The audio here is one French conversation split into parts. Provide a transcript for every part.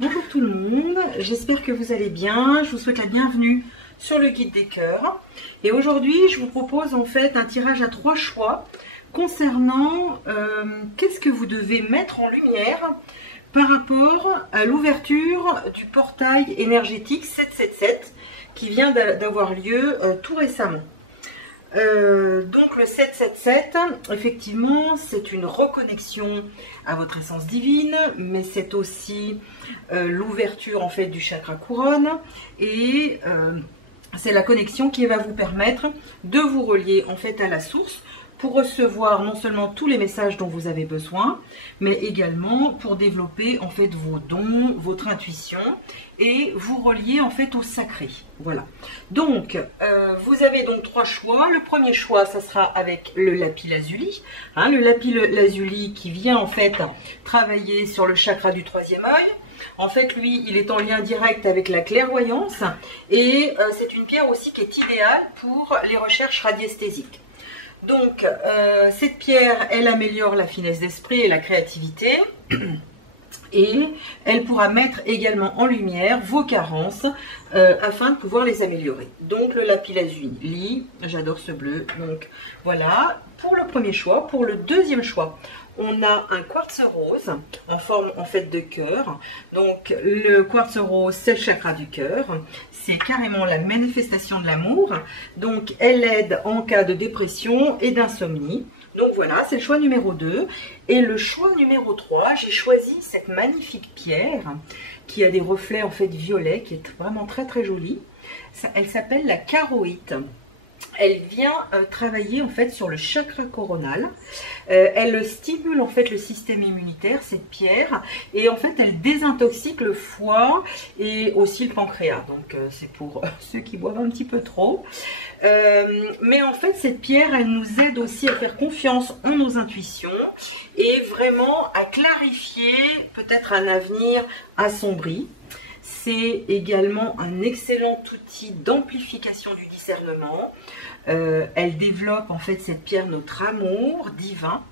Bonjour tout le monde, j'espère que vous allez bien. Je vous souhaite la bienvenue sur le guide des cœurs. Et aujourd'hui, je vous propose en fait un tirage à 3 choix concernant qu'est-ce que vous devez mettre en lumière par rapport à l'ouverture du portail énergétique 777 qui vient d'avoir lieu tout récemment. Donc le 777, effectivement, c'est une reconnexion à votre essence divine, mais c'est aussi l'ouverture en fait du chakra couronne et c'est la connexion qui va vous permettre de vous relier en fait à la source pour recevoir non seulement tous les messages dont vous avez besoin, mais également pour développer en fait vos dons, votre intuition et vous relier en fait au sacré. Voilà. Donc, vous avez donc 3 choix. Le premier choix, ça sera avec le lapis lazuli. Hein, le lapis lazuli qui vient en fait travailler sur le chakra du 3e œil. En fait, lui, il est en lien direct avec la clairvoyance et c'est une pierre aussi qui est idéale pour les recherches radiesthésiques. Donc, cette pierre, elle améliore la finesse d'esprit et la créativité. Et elle pourra mettre également en lumière vos carences afin de pouvoir les améliorer. Donc, le lapis lazuli, j'adore ce bleu. Donc, voilà pour le premier choix. Pour le deuxième choix, on a un quartz rose en forme en fait de cœur. Donc, le quartz rose, c'est le chakra du cœur. C'est carrément la manifestation de l'amour. Donc, elle aide en cas de dépression et d'insomnie. Donc voilà, c'est le choix numéro 2. Et le choix numéro 3, j'ai choisi cette magnifique pierre qui a des reflets en fait violets, qui est vraiment très très jolie. Elle s'appelle la charoïte. Elle vient travailler en fait sur le chakra coronal. Elle stimule en fait le système immunitaire, cette pierre, et en fait elle désintoxique le foie et aussi le pancréas. Donc c'est pour ceux qui boivent un petit peu trop. Mais en fait cette pierre, elle nous aide aussi à faire confiance en nos intuitions et vraiment à clarifier peut-être un avenir assombri. C'est également un excellent outil d'amplification du discernement. Elle développe en fait cette pierre notre amour divin,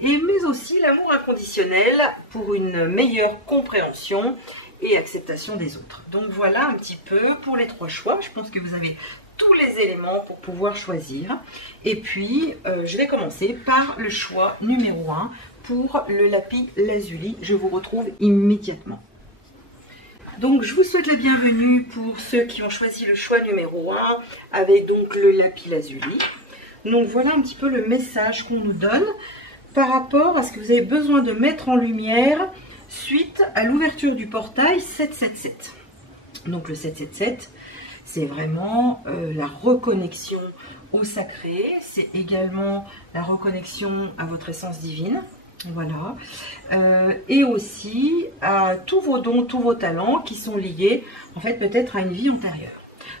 mais aussi l'amour inconditionnel pour une meilleure compréhension et acceptation des autres. Donc voilà un petit peu pour les 3 choix. Je pense que vous avez tous les éléments pour pouvoir choisir. Et puis je vais commencer par le choix numéro 1 pour le lapis lazuli. Je vous retrouve immédiatement. Donc je vous souhaite la bienvenue pour ceux qui ont choisi le choix numéro 1 avec donc le lapis lazuli. Donc voilà un petit peu le message qu'on nous donne par rapport à ce que vous avez besoin de mettre en lumière suite à l'ouverture du portail 777. Donc le 777, c'est vraiment la reconnexion au sacré, c'est également la reconnexion à votre essence divine. Voilà, et aussi à tous vos dons, tous vos talents qui sont liés en fait peut-être à une vie antérieure.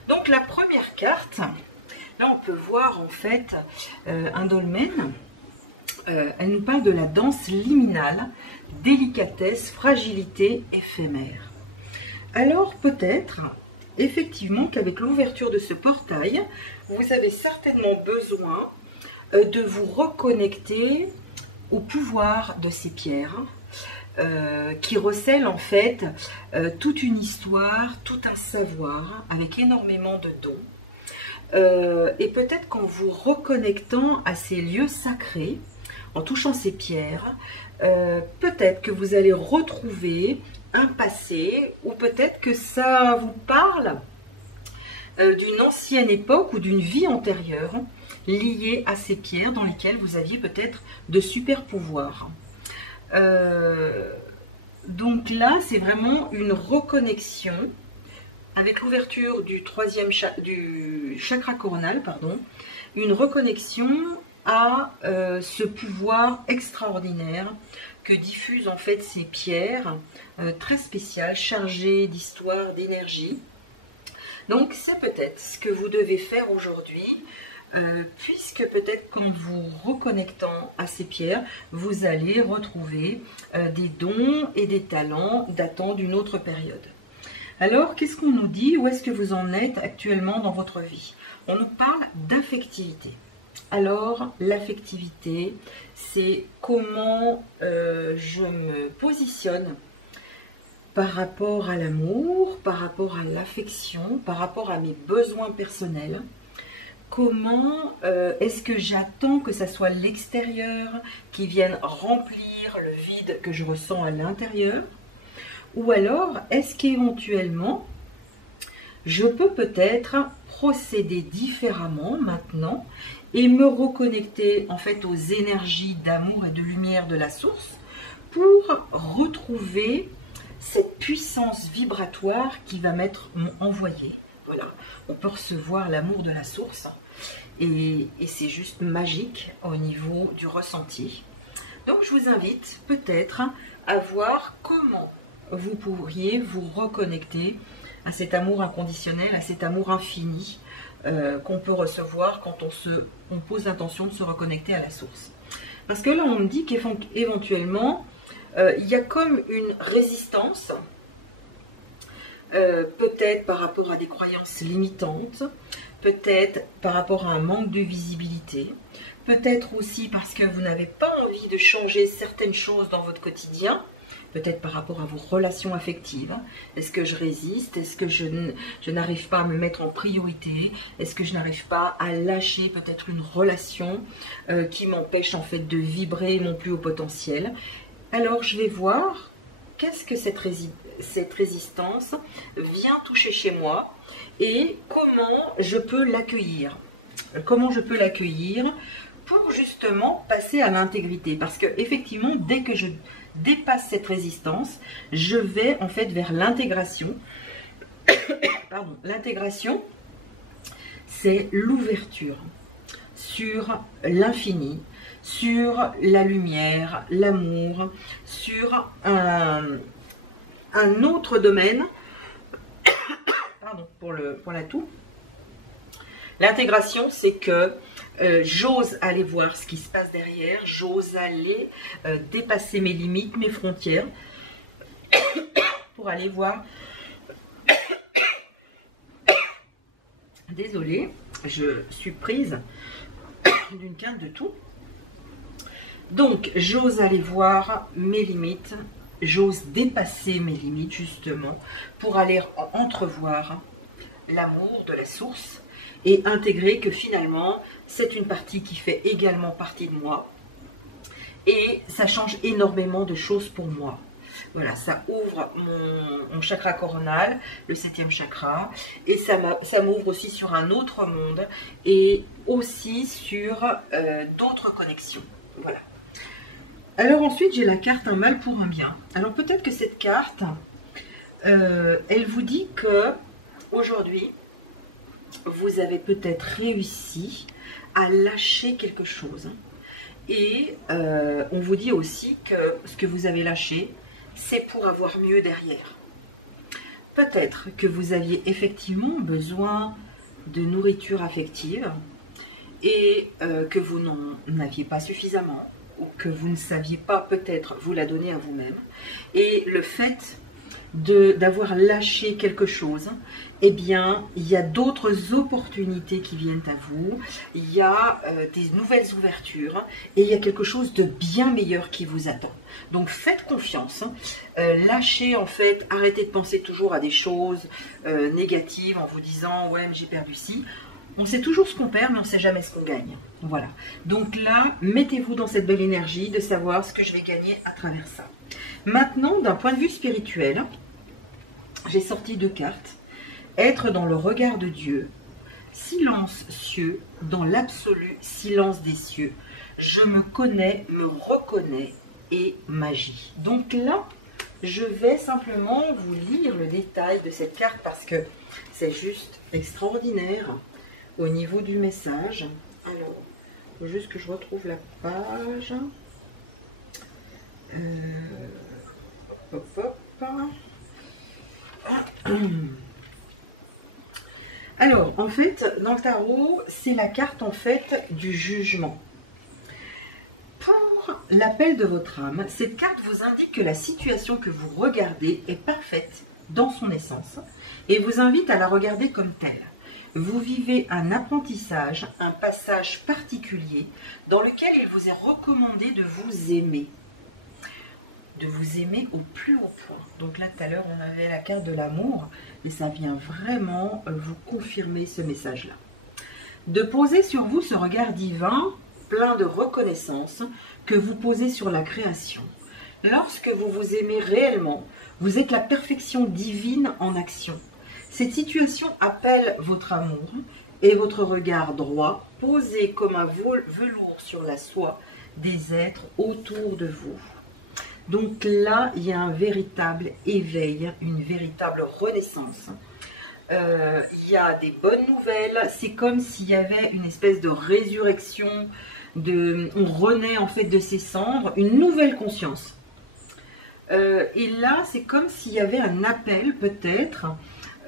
Donc la première carte, là on peut voir en fait un dolmen. Elle nous parle de la danse liminale, délicatesse, fragilité, éphémère. Alors peut-être effectivement qu'avec l'ouverture de ce portail, vous avez certainement besoin de vous reconnecter au pouvoir de ces pierres qui recèlent en fait toute une histoire, tout un savoir avec énormément de dons. Et peut-être qu'en vous reconnectant à ces lieux sacrés, en touchant ces pierres, peut-être que vous allez retrouver un passé ou peut-être que ça vous parle d'une ancienne époque ou d'une vie antérieure liées à ces pierres dans lesquelles vous aviez peut-être de super pouvoirs. Donc là, c'est vraiment une reconnexion avec l'ouverture du chakra coronal, pardon, une reconnexion à ce pouvoir extraordinaire que diffusent en fait ces pierres très spéciales, chargées d'histoire, d'énergie. Donc c'est peut-être ce que vous devez faire aujourd'hui. Puisque peut-être qu'en vous reconnectant à ces pierres, vous allez retrouver des dons et des talents datant d'une autre période. Alors, qu'est-ce qu'on nous dit? Où est-ce que vous en êtes actuellement dans votre vie? On nous parle d'affectivité. Alors, l'affectivité, c'est comment je me positionne par rapport à l'amour, par rapport à l'affection, par rapport à mes besoins personnels. Comment est-ce que j'attends que ça soit l'extérieur qui vienne remplir le vide que je ressens à l'intérieur? Ou alors, est-ce qu'éventuellement, je peux peut-être procéder différemment maintenant et me reconnecter en fait aux énergies d'amour et de lumière de la source pour retrouver cette puissance vibratoire qui va m'être envoyée. Voilà, on peut recevoir l'amour de la source et c'est juste magique au niveau du ressenti. Donc je vous invite peut-être à voir comment vous pourriez vous reconnecter à cet amour inconditionnel, à cet amour infini qu'on peut recevoir quand on pose l'intention de se reconnecter à la source. Parce que là, on me dit qu'éventuellement, il y a comme une résistance, peut-être par rapport à des croyances limitantes, peut-être par rapport à un manque de visibilité, peut-être aussi parce que vous n'avez pas envie de changer certaines choses dans votre quotidien, peut-être par rapport à vos relations affectives. Est-ce que je résiste? Est-ce que je n'arrive pas à me mettre en priorité? Est-ce que je n'arrive pas à lâcher peut-être une relation qui m'empêche en fait de vibrer mon plus haut potentiel? Alors je vais voir qu'est-ce que cette résistance vient toucher chez moi et comment je peux l'accueillir. Comment je peux l'accueillir pour justement passer à l'intégrité. Parce que effectivement, dès que je dépasse cette résistance, je vais en fait vers l'intégration. Pardon, l'intégration, c'est l'ouverture sur l'infini, sur la lumière, l'amour, sur un autre domaine. Pardon, pour la toux. L'intégration, c'est que j'ose aller voir ce qui se passe derrière, j'ose aller dépasser mes limites, mes frontières, pour aller voir. Désolée, je suis prise d'une quinte de toux. Donc, j'ose aller voir mes limites, j'ose dépasser mes limites justement, pour aller entrevoir l'amour de la source, et intégrer que finalement, c'est une partie qui fait également partie de moi. Et ça change énormément de choses pour moi. Voilà, ça ouvre mon chakra coronal, le 7e chakra. Et ça m'ouvre aussi sur un autre monde. Et aussi sur d'autres connexions. Voilà. Alors ensuite, j'ai la carte un mal pour un bien. Alors peut-être que cette carte, elle vous dit que aujourd'hui, vous avez peut-être réussi à lâcher quelque chose. Et on vous dit aussi que ce que vous avez lâché, c'est pour avoir mieux derrière. Peut-être que vous aviez effectivement besoin de nourriture affective et que vous n'en aviez pas suffisamment, ou que vous ne saviez pas peut-être vous la donner à vous-même. Et le fait d'avoir lâché quelque chose, eh bien, il y a d'autres opportunités qui viennent à vous, il y a des nouvelles ouvertures, et il y a quelque chose de bien meilleur qui vous attend. Donc faites confiance, lâchez en fait, arrêtez de penser toujours à des choses négatives en vous disant « ouais, mais j'ai perdu ci ». On sait toujours ce qu'on perd, mais on ne sait jamais ce qu'on gagne. Voilà. Donc là, mettez-vous dans cette belle énergie de savoir ce que je vais gagner à travers ça. Maintenant, d'un point de vue spirituel, j'ai sorti 2 cartes. Être dans le regard de Dieu, silence cieux, dans l'absolu silence des cieux. Je me connais, me reconnais et magie. Donc là, je vais simplement vous lire le détail de cette carte parce que c'est juste extraordinaire au niveau du message. Alors, il faut juste que je retrouve la page. Hop, hop. Alors, en fait, dans le tarot, c'est la carte en fait du jugement. Pour l'appel de votre âme, cette carte vous indique que la situation que vous regardez est parfaite dans son essence et vous invite à la regarder comme telle. Vous vivez un apprentissage, un passage particulier dans lequel il vous est recommandé de vous aimer. de vous aimer au plus haut point. Donc là, tout à l'heure, on avait la carte de l'amour, et ça vient vraiment vous confirmer ce message-là. De poser sur vous ce regard divin, plein de reconnaissance, que vous posez sur la création. Lorsque vous vous aimez réellement, vous êtes la perfection divine en action. Cette situation appelle votre amour et votre regard droit, posé comme un velours sur la soie des êtres autour de vous. Donc là, il y a un véritable éveil, une véritable renaissance. Il y a des bonnes nouvelles, c'est comme s'il y avait une espèce de résurrection, on renaît en fait de ses cendres, une nouvelle conscience. Et là, c'est comme s'il y avait un appel peut-être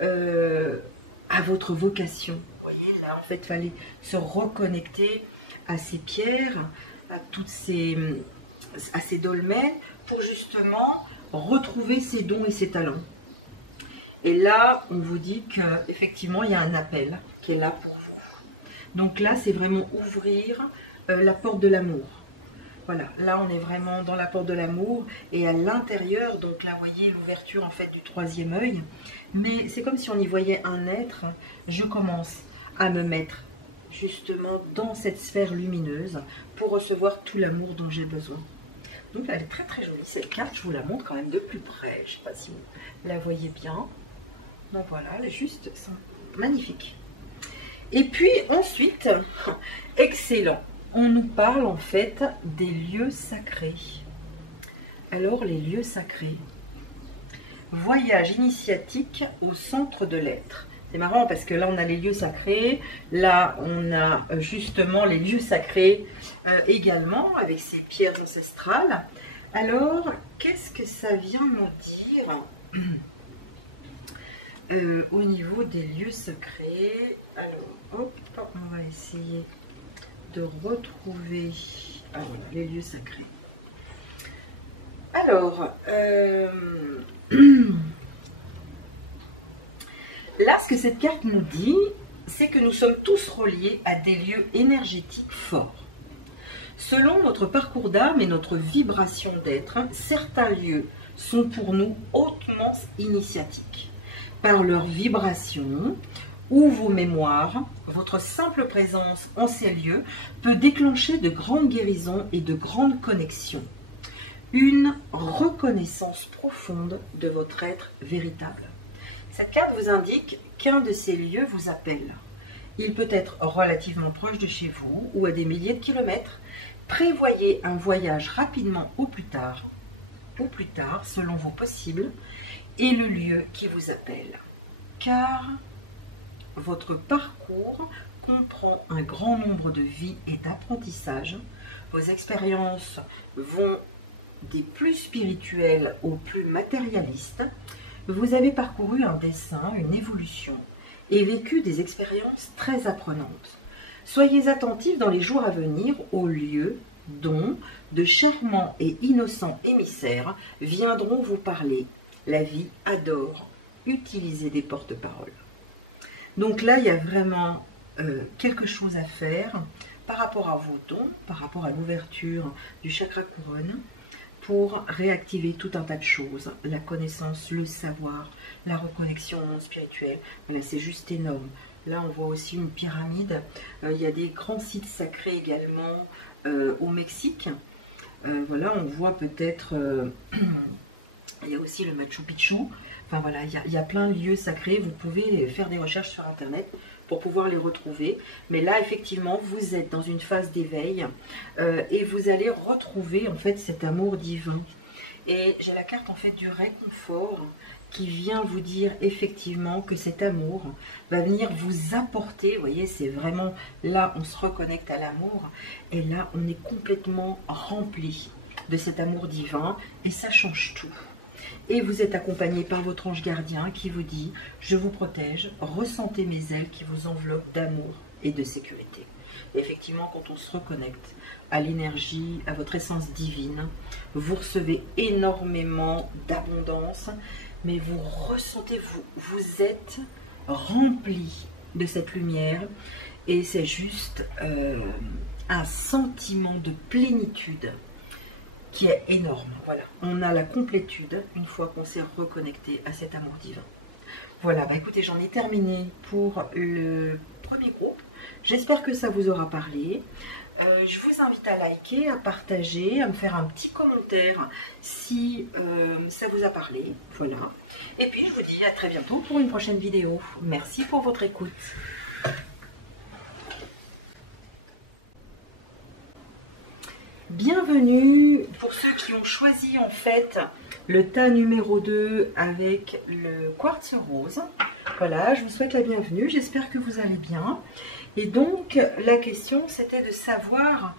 à votre vocation. Vous voyez, là, en fait, il fallait se reconnecter à ces pierres, à ces dolmens, pour justement retrouver ses dons et ses talents. Et là, on vous dit qu'effectivement, il y a un appel qui est là pour vous. Donc là, c'est vraiment ouvrir la porte de l'amour. Voilà, là, on est vraiment dans la porte de l'amour. Et à l'intérieur, donc là, vous voyez l'ouverture en fait du troisième œil. Mais c'est comme si on y voyait un être. Je commence à me mettre justement dans cette sphère lumineuse pour recevoir tout l'amour dont j'ai besoin. Donc elle est très très jolie cette carte, je vous la montre quand même de plus près, je ne sais pas si vous la voyez bien. Donc voilà, elle est juste magnifique. Et puis ensuite, excellent, on nous parle en fait des lieux sacrés. Alors les lieux sacrés, voyage initiatique au centre de l'être. C'est marrant parce que là on a les lieux sacrés, là on a justement les lieux sacrés également avec ces pierres ancestrales. Alors qu'est-ce que ça vient nous dire au niveau des lieux secrets? Alors hop, on va essayer de retrouver les lieux sacrés. Alors là, ce que cette carte nous dit, c'est que nous sommes tous reliés à des lieux énergétiques forts. Selon notre parcours d'âme et notre vibration d'être, certains lieux sont pour nous hautement initiatiques. Par leur vibration ou vos mémoires, votre simple présence en ces lieux peut déclencher de grandes guérisons et de grandes connexions. Une reconnaissance profonde de votre être véritable. Cette carte vous indique qu'un de ces lieux vous appelle. Il peut être relativement proche de chez vous ou à des milliers de kilomètres. Prévoyez un voyage rapidement ou plus tard selon vos possibles, et le lieu qui vous appelle. Car votre parcours comprend un grand nombre de vies et d'apprentissages. Vos expériences vont des plus spirituelles aux plus matérialistes. Vous avez parcouru un dessin, une évolution et vécu des expériences très apprenantes. Soyez attentifs dans les jours à venir aux lieux dont de charmants et innocents émissaires viendront vous parler. La vie adore utiliser des porte-paroles. Donc là, il y a vraiment quelque chose à faire par rapport à vos dons, par rapport à l'ouverture du chakra couronne, pour réactiver tout un tas de choses, la connaissance, le savoir, la reconnexion spirituelle. Voilà, c'est juste énorme. Là, on voit aussi une pyramide. Il y a des grands sites sacrés également au Mexique. Voilà, on voit peut-être... il y a aussi le Machu Picchu. Enfin voilà, il y a plein de lieux sacrés. Vous pouvez faire des recherches sur Internet pour pouvoir les retrouver. Mais là, effectivement, vous êtes dans une phase d'éveil et vous allez retrouver en fait cet amour divin. Et j'ai la carte en fait du réconfort qui vient vous dire effectivement que cet amour va venir vous apporter. Vous voyez, c'est vraiment là, on se reconnecte à l'amour et là, on est complètement rempli de cet amour divin et ça change tout. Et vous êtes accompagné par votre ange gardien qui vous dit « Je vous protège, ressentez mes ailes qui vous enveloppent d'amour et de sécurité. » Et effectivement, quand on se reconnecte à l'énergie, à votre essence divine, vous recevez énormément d'abondance, mais vous ressentez, vous êtes rempli de cette lumière et c'est juste un sentiment de plénitude qui est énorme. Voilà, on a la complétude une fois qu'on s'est reconnecté à cet amour divin. Voilà, bah écoutez, j'en ai terminé pour le premier groupe. J'espère que ça vous aura parlé. Je vous invite à liker, à partager, à me faire un petit commentaire si ça vous a parlé. Voilà. Et puis, je vous dis à très bientôt pour une prochaine vidéo. Merci pour votre écoute. Bienvenue pour ceux qui ont choisi en fait le tas numéro 2 avec le quartz rose. Voilà, je vous souhaite la bienvenue, j'espère que vous allez bien. Et donc la question c'était de savoir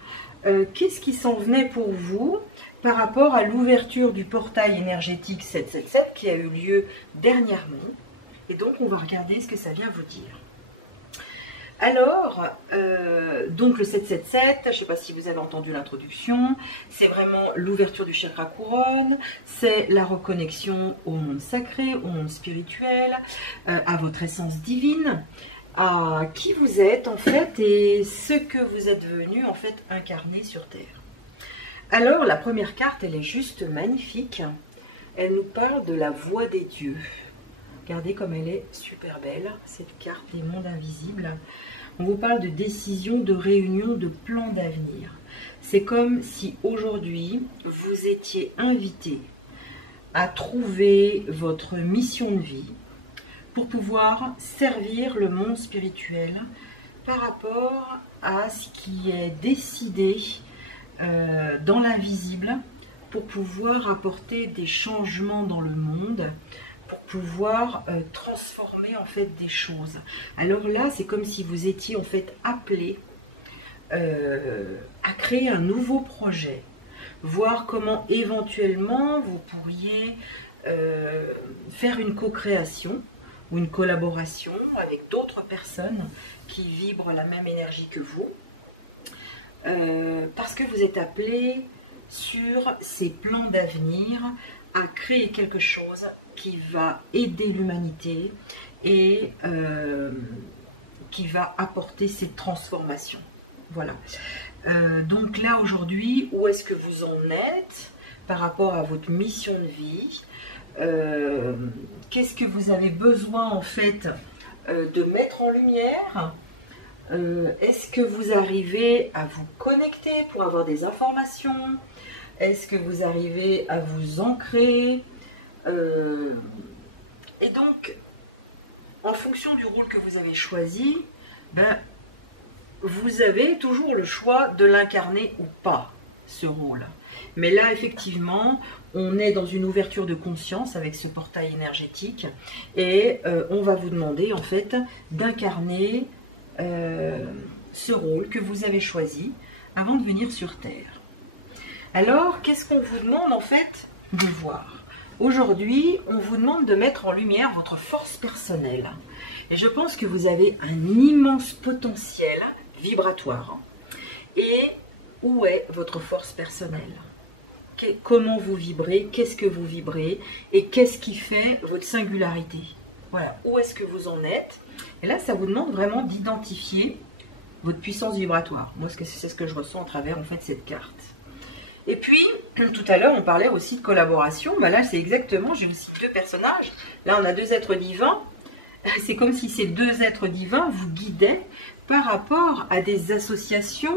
qu'est-ce qui s'en venait pour vous par rapport à l'ouverture du portail énergétique 777 qui a eu lieu dernièrement. Et donc on va regarder ce que ça vient vous dire. Alors, donc le 777, je ne sais pas si vous avez entendu l'introduction, c'est vraiment l'ouverture du chakra couronne, c'est la reconnexion au monde sacré, au monde spirituel, à votre essence divine, à qui vous êtes en fait et ce que vous êtes venu en fait incarner sur Terre. Alors, la première carte, elle est juste magnifique, elle nous parle de la voix des dieux. Regardez comme elle est super belle, cette carte des mondes invisibles. On vous parle de décision, de réunion, de plan d'avenir. C'est comme si aujourd'hui, vous étiez invité à trouver votre mission de vie pour pouvoir servir le monde spirituel par rapport à ce qui est décidé dans l'invisible pour pouvoir apporter des changements dans le monde, pour pouvoir transformer en fait des choses. Alors là, c'est comme si vous étiez en fait appelé à créer un nouveau projet, voir comment éventuellement vous pourriez faire une co-création ou une collaboration avec d'autres personnes qui vibrent la même énergie que vous, parce que vous êtes appelé sur ces plans d'avenir à créer quelque chose qui va aider l'humanité et qui va apporter cette transformation. Voilà. Donc là, aujourd'hui, où est-ce que vous en êtes par rapport à votre mission de vie? Qu'est-ce que vous avez besoin, en fait, de mettre en lumière? Est-ce que vous arrivez à vous connecter pour avoir des informations? Est-ce que vous arrivez à vous ancrer? Et donc, en fonction du rôle que vous avez choisi, ben, vous avez toujours le choix de l'incarner ou pas, ce rôle. Mais là, effectivement, on est dans une ouverture de conscience avec ce portail énergétique et on va vous demander, en fait, d'incarner ce rôle que vous avez choisi avant de venir sur Terre. Alors, qu'est-ce qu'on vous demande, en fait, de voir? Aujourd'hui, on vous demande de mettre en lumière votre force personnelle. Et je pense que vous avez un immense potentiel vibratoire. Et où est votre force personnelle? Comment vous vibrez? Qu'est-ce que vous vibrez? Et qu'est-ce qui fait votre singularité? Voilà, où est-ce que vous en êtes? Et là, ça vous demande vraiment d'identifier votre puissance vibratoire. Moi, c'est ce que je ressens à travers, en fait, cette carte. Et puis, tout à l'heure, on parlait aussi de collaboration. Ben là, c'est exactement, j'ai aussi deux personnages. Là, on a deux êtres divins. C'est comme si ces deux êtres divins vous guidaient par rapport à des associations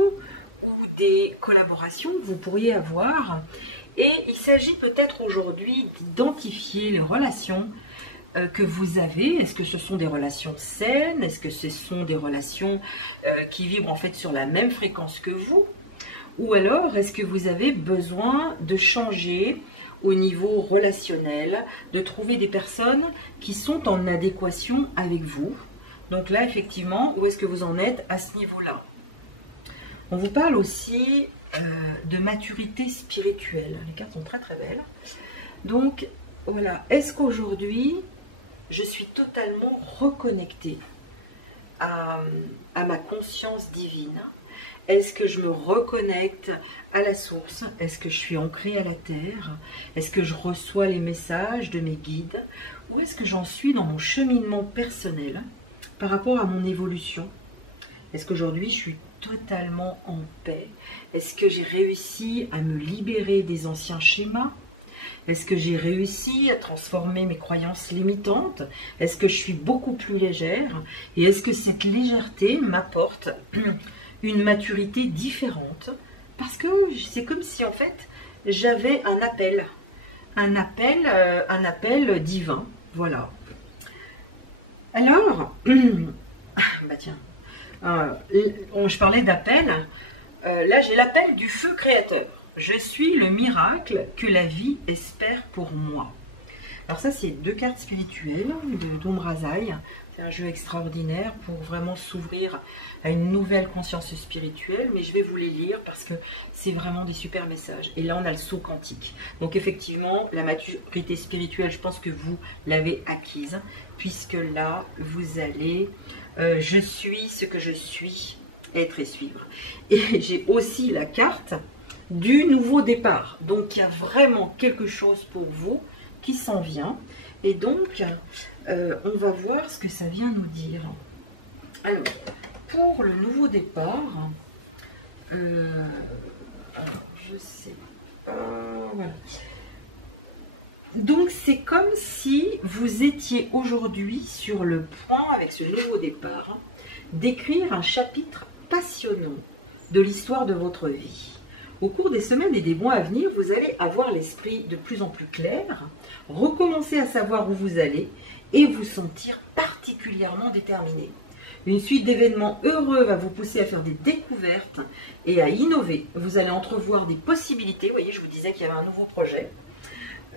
ou des collaborations que vous pourriez avoir. Et il s'agit peut-être aujourd'hui d'identifier les relations que vous avez. Est-ce que ce sont des relations saines? Est-ce que ce sont des relations qui vibrent en fait sur la même fréquence que vous? Ou alors, est-ce que vous avez besoin de changer au niveau relationnel, de trouver des personnes qui sont en adéquation avec vous? Donc là, effectivement, où est-ce que vous en êtes à ce niveau-là? On vous parle aussi de maturité spirituelle. Les cartes sont très très belles. Donc, voilà. Est-ce qu'aujourd'hui, je suis totalement reconnectée à ma conscience divine? Est-ce que je me reconnecte à la source? Est-ce que je suis ancrée à la terre? Est-ce que je reçois les messages de mes guides? Où est-ce que j'en suis dans mon cheminement personnel par rapport à mon évolution? Est-ce qu'aujourd'hui je suis totalement en paix? Est-ce que j'ai réussi à me libérer des anciens schémas? Est-ce que j'ai réussi à transformer mes croyances limitantes? Est-ce que je suis beaucoup plus légère? Et est-ce que cette légèreté m'apporte une maturité différente? Parce que c'est comme si en fait j'avais un appel divin. Voilà. Alors, bah tiens, je parlais d'appel. Là, j'ai l'appel du feu créateur. Je suis le miracle que la vie espère pour moi. Alors ça, c'est 2 cartes spirituelles d'Ombrazaï. C'est un jeu extraordinaire pour vraiment s'ouvrir à une nouvelle conscience spirituelle. Mais je vais vous les lire parce que c'est vraiment des super messages. Et là, on a le saut quantique. Donc effectivement, la maturité spirituelle, je pense que vous l'avez acquise. Puisque là, vous allez... je suis ce que je suis, être et suivre. Et j'ai aussi la carte du nouveau départ. Donc, il y a vraiment quelque chose pour vous qui s'en vient. Et donc, on va voir ce que ça vient nous dire. Alors, pour le nouveau départ, alors, je sais pas, voilà. Donc, c'est comme si vous étiez aujourd'hui sur le point, avec ce nouveau départ, d'écrire un chapitre passionnant de l'histoire de votre vie. Au cours des semaines et des mois à venir, vous allez avoir l'esprit de plus en plus clair, recommencer à savoir où vous allez et vous sentir particulièrement déterminé. Une suite d'événements heureux va vous pousser à faire des découvertes et à innover. Vous allez entrevoir des possibilités. Vous voyez, je vous disais qu'il y avait un nouveau projet.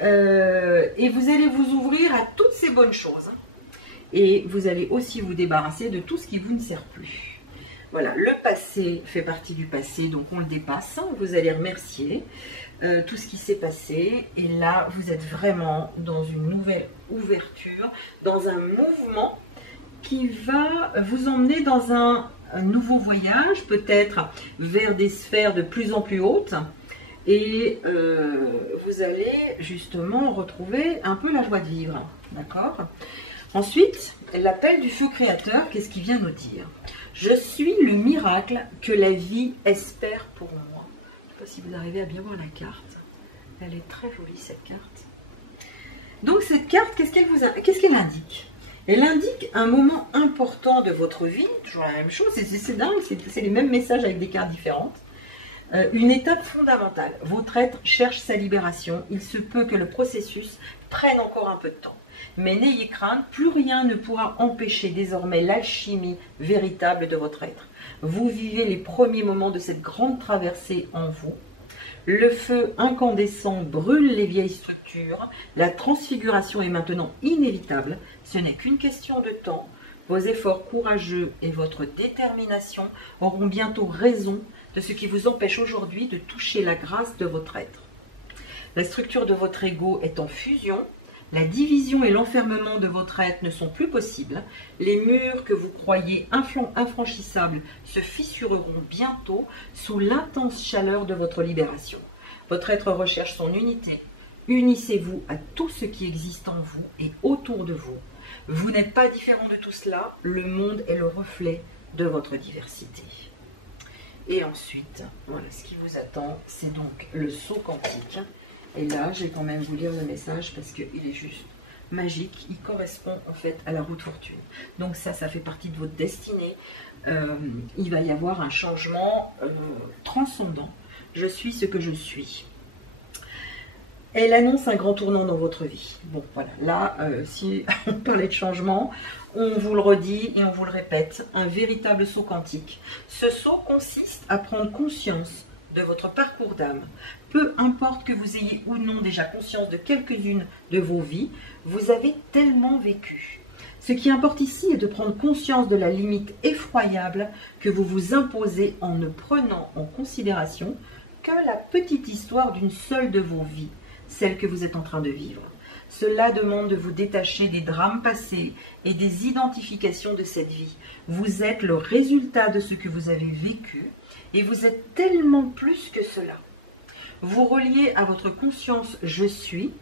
Et vous allez vous ouvrir à toutes ces bonnes choses. Et vous allez aussi vous débarrasser de tout ce qui vous ne sert plus. Voilà, le passé fait partie du passé, donc on le dépasse. Vous allez remercier tout ce qui s'est passé. Et là, vous êtes vraiment dans une nouvelle ouverture, dans un mouvement qui va vous emmener dans un nouveau voyage, peut-être vers des sphères de plus en plus hautes. Et vous allez justement retrouver un peu la joie de vivre. D'accord ? Ensuite, l'appel du feu créateur, qu'est-ce qu'il vient nous dire? Je suis le miracle que la vie espère pour moi. Je ne sais pas si vous arrivez à bien voir la carte. Elle est très jolie, cette carte. Donc, cette carte, qu'est-ce qu'elle indique? Elle indique un moment important de votre vie, toujours la même chose, c'est dingue, c'est les mêmes messages avec des cartes différentes. Une étape fondamentale. Votre être cherche sa libération. Il se peut que le processus prenne encore un peu de temps. Mais n'ayez crainte, plus rien ne pourra empêcher désormais l'alchimie véritable de votre être. Vous vivez les premiers moments de cette grande traversée en vous. Le feu incandescent brûle les vieilles structures. La transfiguration est maintenant inévitable. Ce n'est qu'une question de temps. Vos efforts courageux et votre détermination auront bientôt raison de ce qui vous empêche aujourd'hui de toucher la grâce de votre être. La structure de votre ego est en fusion. La division et l'enfermement de votre être ne sont plus possibles. Les murs que vous croyez infranchissables se fissureront bientôt sous l'intense chaleur de votre libération. Votre être recherche son unité. Unissez-vous à tout ce qui existe en vous et autour de vous. Vous n'êtes pas différent de tout cela. Le monde est le reflet de votre diversité. Et ensuite, voilà, ce qui vous attend, c'est donc le saut quantique. Et là, je vais quand même vous lire le message parce qu'il est juste magique. Il correspond en fait à la roue de fortune. Donc ça fait partie de votre destinée. Il va y avoir un changement transcendant. Je suis ce que je suis. Elle annonce un grand tournant dans votre vie. Bon, voilà. Là, si on parlait de changement, on vous le redit et on vous le répète. Un véritable saut quantique. Ce saut consiste à prendre conscience de votre parcours d'âme. Peu importe que vous ayez ou non déjà conscience de quelques-unes de vos vies, vous avez tellement vécu. Ce qui importe ici est de prendre conscience de la limite effroyable que vous vous imposez en ne prenant en considération que la petite histoire d'une seule de vos vies, celle que vous êtes en train de vivre. Cela demande de vous détacher des drames passés et des identifications de cette vie. Vous êtes le résultat de ce que vous avez vécu et vous êtes tellement plus que cela. Vous relier à votre conscience « je suis »,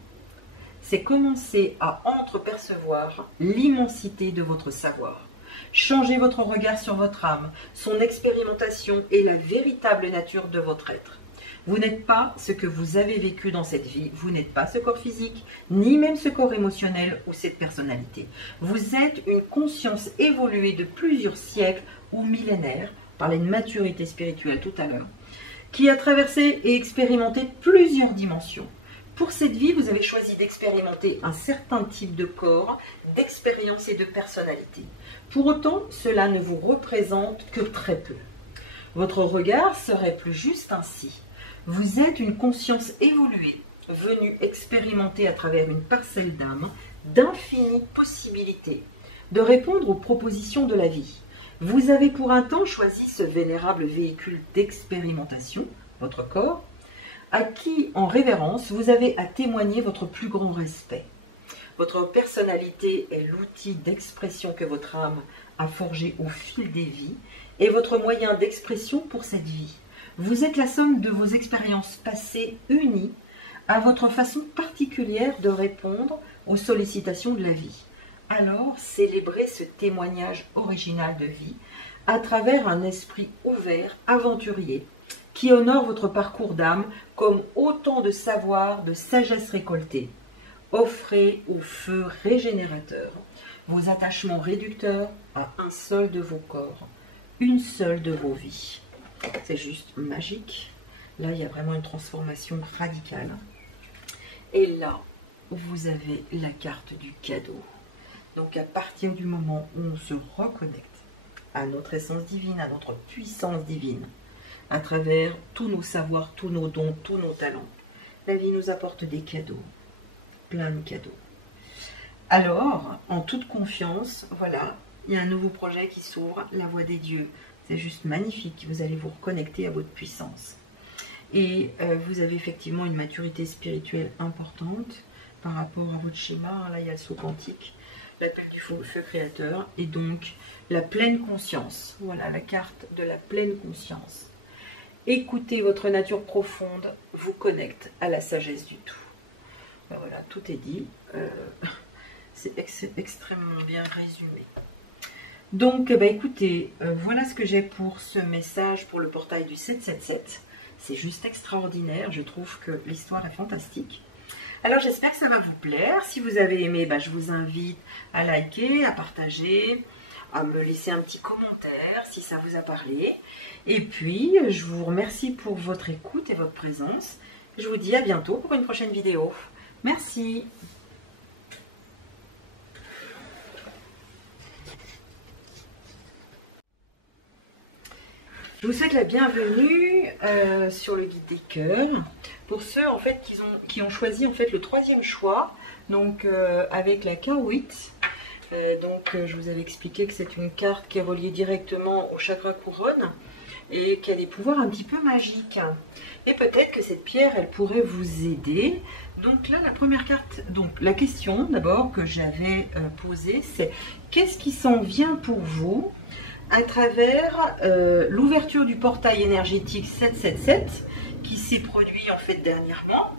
c'est commencer à entrepercevoir l'immensité de votre savoir. Changez votre regard sur votre âme, son expérimentation et la véritable nature de votre être. Vous n'êtes pas ce que vous avez vécu dans cette vie, vous n'êtes pas ce corps physique, ni même ce corps émotionnel ou cette personnalité. Vous êtes une conscience évoluée de plusieurs siècles ou millénaires, on parlait de maturité spirituelle tout à l'heure, qui a traversé et expérimenté plusieurs dimensions. Pour cette vie, vous avez choisi d'expérimenter un certain type de corps, d'expérience et de personnalité. Pour autant, cela ne vous représente que très peu. Votre regard serait plus juste ainsi. Vous êtes une conscience évoluée, venue expérimenter à travers une parcelle d'âme d'infinies possibilités, de répondre aux propositions de la vie. Vous avez pour un temps choisi ce vénérable véhicule d'expérimentation, votre corps, à qui, en révérence, vous avez à témoigner votre plus grand respect. Votre personnalité est l'outil d'expression que votre âme a forgé au fil des vies et votre moyen d'expression pour cette vie. Vous êtes la somme de vos expériences passées unies à votre façon particulière de répondre aux sollicitations de la vie. Alors, célébrez ce témoignage original de vie à travers un esprit ouvert, aventurier, qui honore votre parcours d'âme comme autant de savoir, de sagesse récoltée. Offrez au feu régénérateur vos attachements réducteurs à un seul de vos corps, une seule de vos vies. C'est juste magique. Là, il y a vraiment une transformation radicale. Et là, vous avez la carte du cadeau. Donc, à partir du moment où on se reconnecte à notre essence divine, à notre puissance divine, à travers tous nos savoirs, tous nos dons, tous nos talents, la vie nous apporte des cadeaux, plein de cadeaux. Alors, en toute confiance, voilà, il y a un nouveau projet qui s'ouvre, la voie des dieux. C'est juste magnifique, vous allez vous reconnecter à votre puissance. Et vous avez effectivement une maturité spirituelle importante par rapport à votre schéma. Là, il y a le saut quantique, l'appel du feu créateur, et donc la pleine conscience. Voilà, la carte de la pleine conscience. Écoutez votre nature profonde, vous connecte à la sagesse du tout. Ben voilà, tout est dit. C'est extrêmement bien résumé. Donc, bah écoutez, voilà ce que j'ai pour ce message pour le portail du 777. C'est juste extraordinaire, je trouve que l'histoire est fantastique. Alors, j'espère que ça va vous plaire. Si vous avez aimé, bah, je vous invite à liker, à partager, à me laisser un petit commentaire si ça vous a parlé. Et puis, je vous remercie pour votre écoute et votre présence. Je vous dis à bientôt pour une prochaine vidéo. Merci. Je vous souhaite la bienvenue sur le guide des cœurs. Pour ceux en fait qui ont choisi en fait le troisième choix, donc avec la K8. Je vous avais expliqué que c'est une carte qui est reliée directement au chakra couronne et qui a des pouvoirs un petit peu magiques. Et peut-être que cette pierre, elle pourrait vous aider. Donc là, la première carte, donc la question d'abord que j'avais posée, c'est qu'est-ce qui s'en vient pour vous à travers l'ouverture du portail énergétique 777 qui s'est produit en fait dernièrement.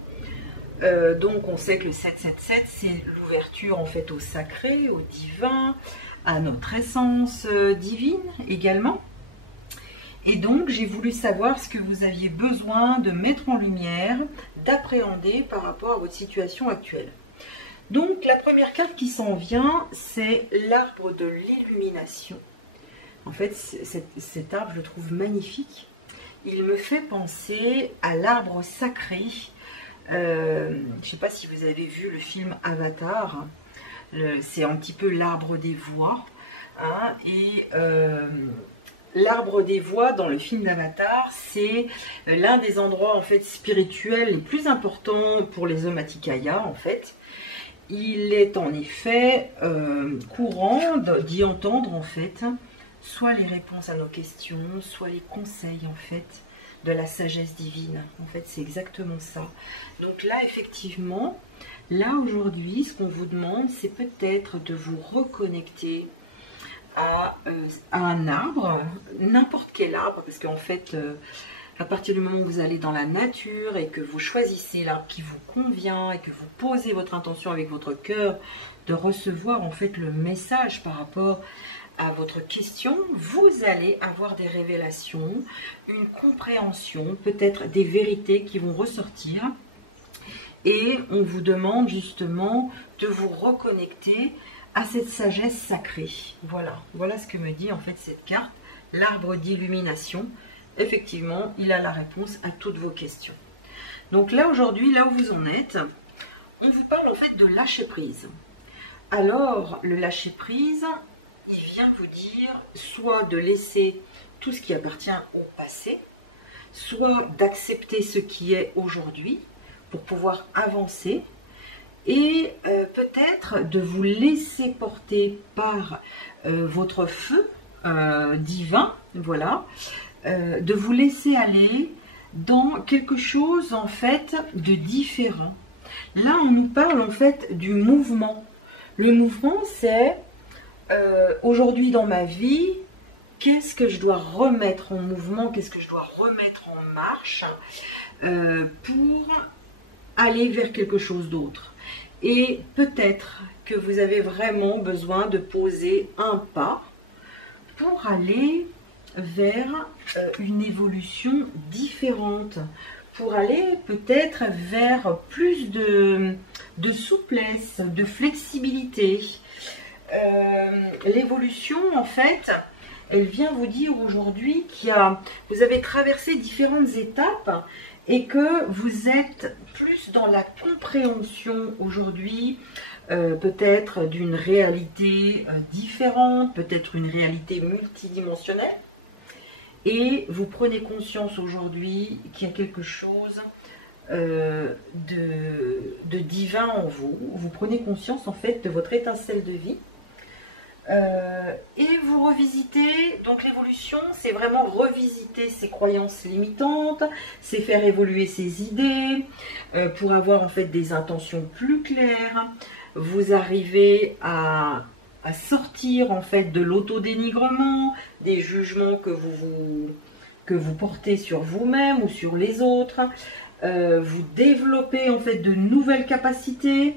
Donc on sait que le 777 c'est l'ouverture en fait au sacré, au divin, à notre essence divine également. Et donc j'ai voulu savoir ce que vous aviez besoin de mettre en lumière, d'appréhender par rapport à votre situation actuelle. Donc la première carte qui s'en vient, c'est l'arbre de l'illumination. En fait, cet arbre, je le trouve magnifique. Il me fait penser à l'arbre sacré. Je ne sais pas si vous avez vu le film Avatar. C'est un petit peu l'arbre des voix. Hein, et l'arbre des voix dans le film d'Avatar, c'est l'un des endroits en fait spirituels les plus importants pour les Omaticaya en fait. Il est en effet courant d'y entendre en fait soit les réponses à nos questions, soit les conseils en fait de la sagesse divine. En fait, c'est exactement ça. Donc là, effectivement, là aujourd'hui, ce qu'on vous demande, c'est peut-être de vous reconnecter à un arbre, n'importe quel arbre, parce qu'en fait, à partir du moment où vous allez dans la nature et que vous choisissez l'arbre qui vous convient et que vous posez votre intention avec votre cœur de recevoir en fait le message par rapport à votre question, vous allez avoir des révélations, une compréhension, peut-être des vérités qui vont ressortir. Et on vous demande justement de vous reconnecter à cette sagesse sacrée. Voilà ce que me dit en fait cette carte, l'arbre d'illumination. Effectivement, il a la réponse à toutes vos questions. Donc là, aujourd'hui, là où vous en êtes, on vous parle en fait de lâcher prise. Alors, le lâcher prise, il vient vous dire soit de laisser tout ce qui appartient au passé, soit d'accepter ce qui est aujourd'hui pour pouvoir avancer, et peut-être de vous laisser porter par votre feu divin, voilà, de vous laisser aller dans quelque chose en fait de différent. Là, on nous parle en fait du mouvement. Le mouvement, c'est aujourd'hui dans ma vie, qu'est-ce que je dois remettre en mouvement, qu'est-ce que je dois remettre en marche pour aller vers quelque chose d'autre. Et peut-être que vous avez vraiment besoin de poser un pas pour aller vers une évolution différente, pour aller peut-être vers plus de souplesse, de flexibilité. L'évolution, en fait, elle vient vous dire aujourd'hui vous avez traversé différentes étapes et que vous êtes plus dans la compréhension aujourd'hui, peut-être d'une réalité différente, peut-être une réalité multidimensionnelle. Et vous prenez conscience aujourd'hui qu'il y a quelque chose de divin en vous. Vous prenez conscience en fait de votre étincelle de vie. Et vous revisitez, donc l'évolution, c'est vraiment revisiter ses croyances limitantes, c'est faire évoluer ses idées, pour avoir en fait des intentions plus claires. Vous arrivez à sortir en fait de l'autodénigrement, des jugements que vous portez sur vous-même ou sur les autres. Vous développez en fait de nouvelles capacités.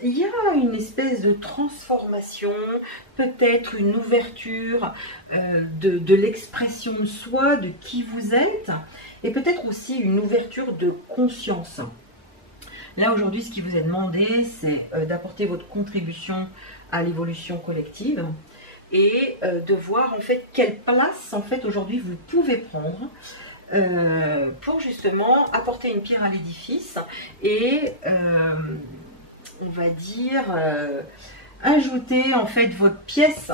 Il y a une espèce de transformation, peut-être une ouverture de l'expression de soi, de qui vous êtes, et peut-être aussi une ouverture de conscience. Là aujourd'hui, ce qui vous est demandé, c'est d'apporter votre contribution à l'évolution collective et de voir en fait quelle place en fait aujourd'hui vous pouvez prendre pour justement apporter une pierre à l'édifice et on va dire ajouter en fait votre pièce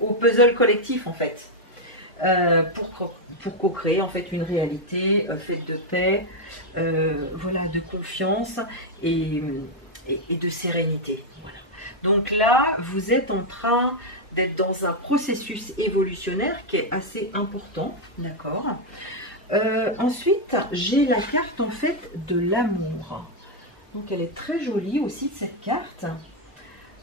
au puzzle collectif en fait pour co-créer en fait une réalité faite de paix, voilà, de confiance et de sérénité. Voilà. Donc là, vous êtes en train d'être dans un processus évolutionnaire qui est assez important, d'accord. Ensuite, j'ai la carte en fait de l'amour. Donc elle est très jolie aussi cette carte.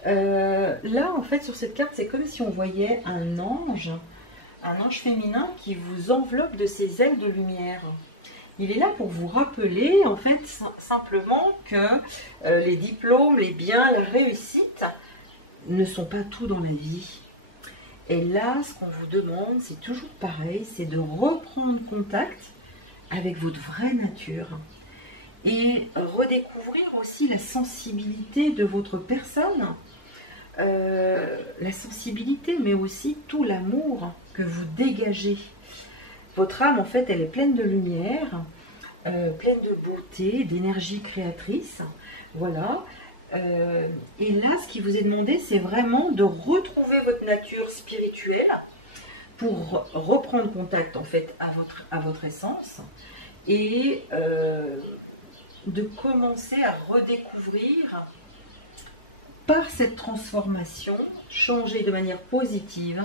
Là en fait sur cette carte, c'est comme si on voyait un ange féminin qui vous enveloppe de ses ailes de lumière. Il est là pour vous rappeler en fait simplement que les diplômes, les biens, la réussite ne sont pas tout dans la vie. Et là, ce qu'on vous demande, c'est toujours pareil, c'est de reprendre contact avec votre vraie nature et redécouvrir aussi la sensibilité de votre personne, la sensibilité, mais aussi tout l'amour que vous dégagez. Votre âme, en fait, elle est pleine de lumière, pleine de beauté, d'énergie créatrice, voilà. Et là, ce qui vous est demandé, c'est vraiment de retrouver votre nature spirituelle pour reprendre contact en fait à votre essence et de commencer à redécouvrir par cette transformation, changer de manière positive,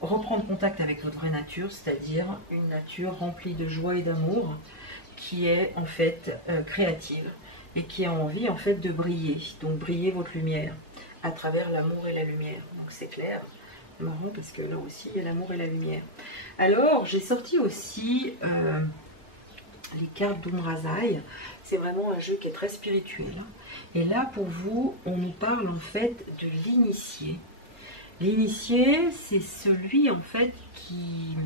reprendre contact avec votre vraie nature, c'est-à-dire une nature remplie de joie et d'amour qui est en fait créative et qui a envie en fait de briller, donc briller votre lumière à travers l'amour et la lumière. Donc c'est clair, marrant parce que là aussi il y a l'amour et la lumière. Alors j'ai sorti aussi les cartes d'Umrazai. C'est vraiment un jeu qui est très spirituel. Et là, pour vous, on nous parle en fait de l'initié. L'initié, c'est celui en fait qui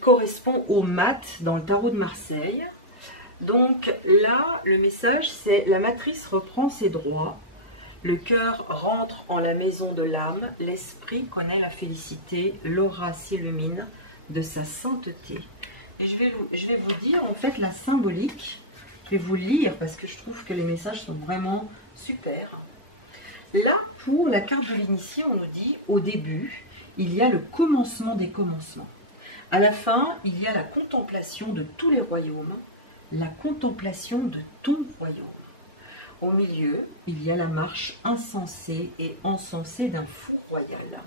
correspond au mat dans le tarot de Marseille. Donc là, le message, c'est la matrice reprend ses droits. Le cœur rentre en la maison de l'âme, l'esprit connaît la félicité, l'aura s'illumine de sa sainteté. Et je vais vous dire en fait la symbolique, je vais vous lire parce que je trouve que les messages sont vraiment super. Là, pour la carte de l'initié, on nous dit au début, il y a le commencement des commencements. À la fin, il y a la contemplation de tous les royaumes, la contemplation de ton royaume. Au milieu, il y a la marche insensée et encensée d'un fou royal,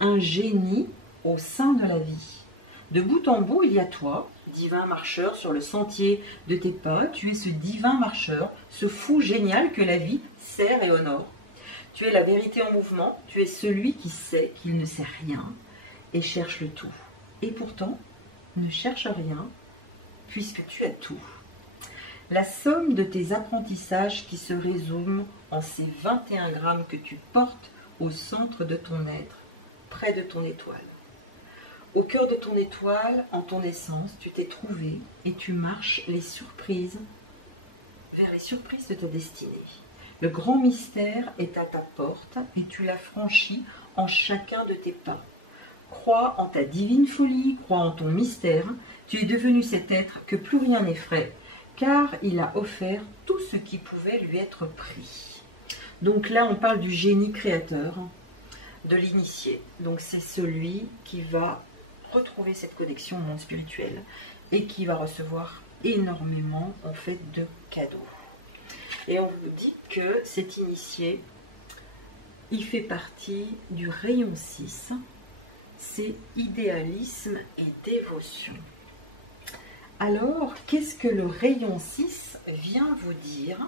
un génie au sein de la vie. De bout en bout, il y a toi, divin marcheur sur le sentier de tes pas. Tu es ce divin marcheur, ce fou génial que la vie sert et honore. Tu es la vérité en mouvement, tu es celui qui sait qu'il ne sait rien et cherche le tout. Et pourtant, ne cherche rien puisque tu as tout. La somme de tes apprentissages qui se résument en ces 21 grammes que tu portes au centre de ton être, près de ton étoile. Au cœur de ton étoile, en ton essence, tu t'es trouvé et tu marches vers les surprises de ta destinée. Le grand mystère est à ta porte et tu l'as franchi en chacun de tes pas. Crois en ta divine folie, crois en ton mystère. Tu es devenu cet être que plus rien n'effraie, car il a offert tout ce qui pouvait lui être pris. Donc là, on parle du génie créateur, de l'initié. Donc c'est celui qui va retrouver cette connexion au monde spirituel et qui va recevoir énormément en fait de cadeaux. Et on vous dit que cet initié, il fait partie du rayon 6, c'est idéalisme et dévotion. Alors, qu'est-ce que le rayon 6 vient vous dire?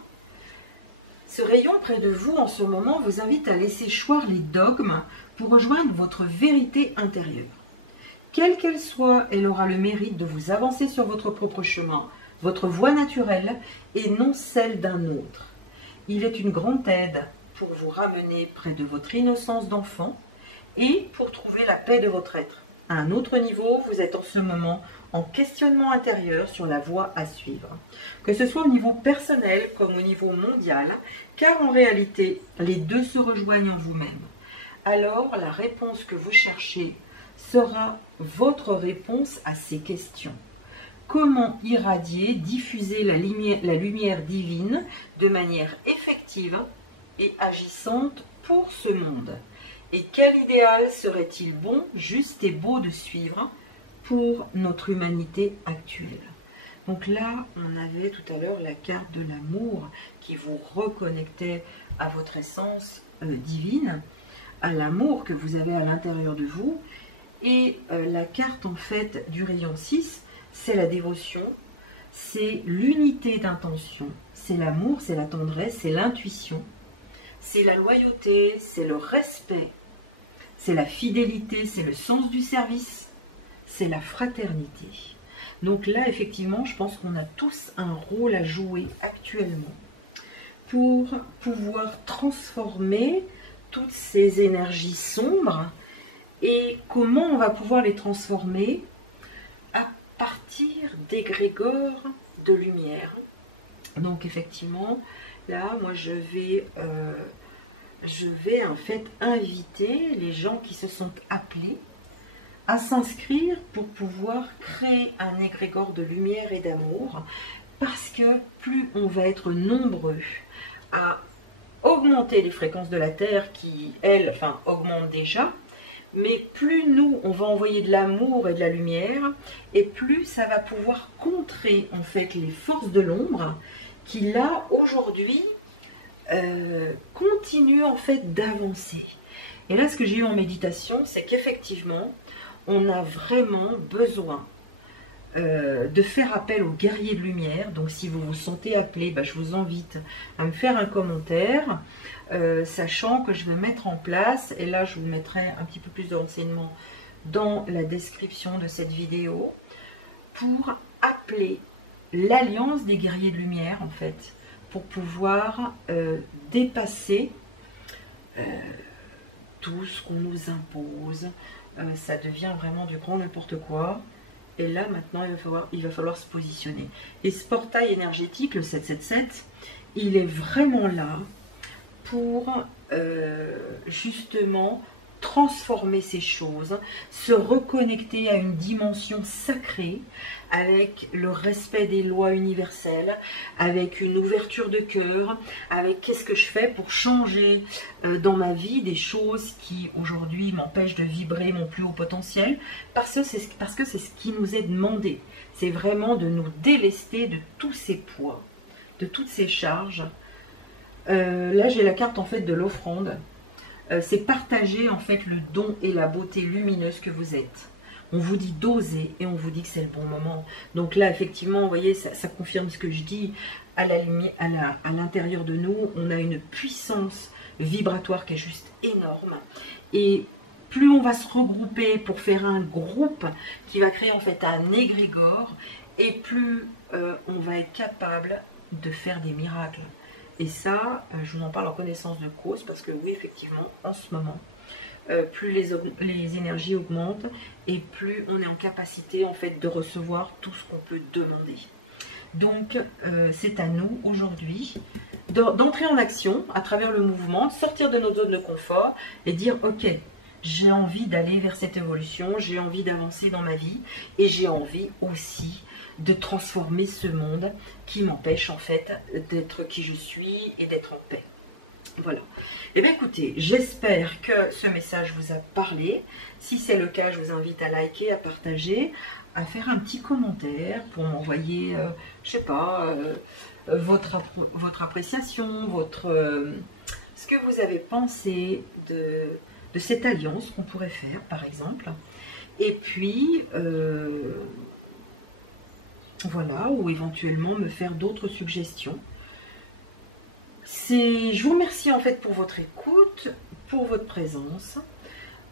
Ce rayon près de vous en ce moment vous invite à laisser choir les dogmes pour rejoindre votre vérité intérieure. Quelle qu'elle soit, elle aura le mérite de vous avancer sur votre propre chemin, votre voie naturelle et non celle d'un autre. Il est une grande aide pour vous ramener près de votre innocence d'enfant et pour trouver la paix de votre être. À un autre niveau, vous êtes en ce moment en questionnement intérieur sur la voie à suivre. Que ce soit au niveau personnel comme au niveau mondial, car en réalité, les deux se rejoignent en vous-même. Alors, la réponse que vous cherchez sera votre réponse à ces questions. Comment irradier, diffuser la lumière divine de manière effective et agissante pour ce monde? Et quel idéal serait-il bon, juste et beau de suivre pour notre humanité actuelle? Donc là, on avait tout à l'heure la carte de l'amour qui vous reconnectait à votre essence divine, à l'amour que vous avez à l'intérieur de vous. Et la carte en fait du rayon 6, c'est la dévotion, c'est l'unité d'intention, c'est l'amour, c'est la tendresse, c'est l'intuition, c'est la loyauté, c'est le respect, c'est la fidélité, c'est le sens du service, c'est la fraternité. Donc là, effectivement, je pense qu'on a tous un rôle à jouer actuellement pour pouvoir transformer toutes ces énergies sombres. Et comment on va pouvoir les transformer? À partir d'égrégores de lumière. Donc effectivement, là, moi je vais en fait inviter les gens qui se sont appelés à s'inscrire pour pouvoir créer un égrégore de lumière et d'amour, parce que plus on va être nombreux à augmenter les fréquences de la Terre qui, elles, augmentent déjà, mais plus nous, on va envoyer de l'amour et de la lumière, et plus ça va pouvoir contrer en fait les forces de l'ombre qui là, aujourd'hui, continuent en fait d'avancer. Et là, ce que j'ai eu en méditation, c'est qu'effectivement, on a vraiment besoin de faire appel aux guerriers de lumière. Donc si vous vous sentez appelé, je vous invite à me faire un commentaire, sachant que je vais mettre en place, et là je vous mettrai un petit peu plus de renseignements dans la description de cette vidéo, pour appeler appeler l'alliance des guerriers de lumière, en fait, pour pouvoir dépasser tout ce qu'on nous impose. Ça devient vraiment du grand n'importe quoi. Et là, maintenant, il va falloir se positionner. Et ce portail énergétique, le 777, il est vraiment là pour justement transformer ces choses, se reconnecter à une dimension sacrée, avec le respect des lois universelles, avec une ouverture de cœur, avec qu'est-ce que je fais pour changer dans ma vie des choses qui aujourd'hui m'empêchent de vibrer mon plus haut potentiel, parce que c'est ce qui nous est demandé. C'est vraiment de nous délester de tous ces poids, de toutes ces charges. Là j'ai la carte en fait de l'offrande. C'est partager en fait le don et la beauté lumineuse que vous êtes. On vous dit d'oser et on vous dit que c'est le bon moment. Donc là, effectivement, vous voyez, ça confirme ce que je dis. À l'intérieur de nous, on a une puissance vibratoire qui est juste énorme. Et plus on va se regrouper pour faire un groupe qui va créer en fait un égrégore, et plus on va être capable de faire des miracles. Et ça, je vous en parle en connaissance de cause, parce que oui, effectivement, en ce moment, plus les énergies augmentent, et plus on est en capacité, en fait, de recevoir tout ce qu'on peut demander. Donc, c'est à nous, aujourd'hui, d'entrer en action, à travers le mouvement, de sortir de notre zone de confort, et dire, ok, j'ai envie d'aller vers cette évolution, j'ai envie d'avancer dans ma vie, et j'ai envie aussi de transformer ce monde qui m'empêche en fait d'être qui je suis et d'être en paix. Voilà. Et bien écoutez, j'espère que ce message vous a parlé. Si c'est le cas, je vous invite à liker, à partager, à faire un petit commentaire pour m'envoyer, je sais pas, votre appréciation, ce que vous avez pensé de cette alliance qu'on pourrait faire, par exemple. Et puis, voilà, ou éventuellement me faire d'autres suggestions. Je vous remercie en fait pour votre écoute, pour votre présence.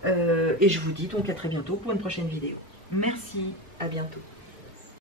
Et je vous dis donc à très bientôt pour une prochaine vidéo. Merci, à bientôt.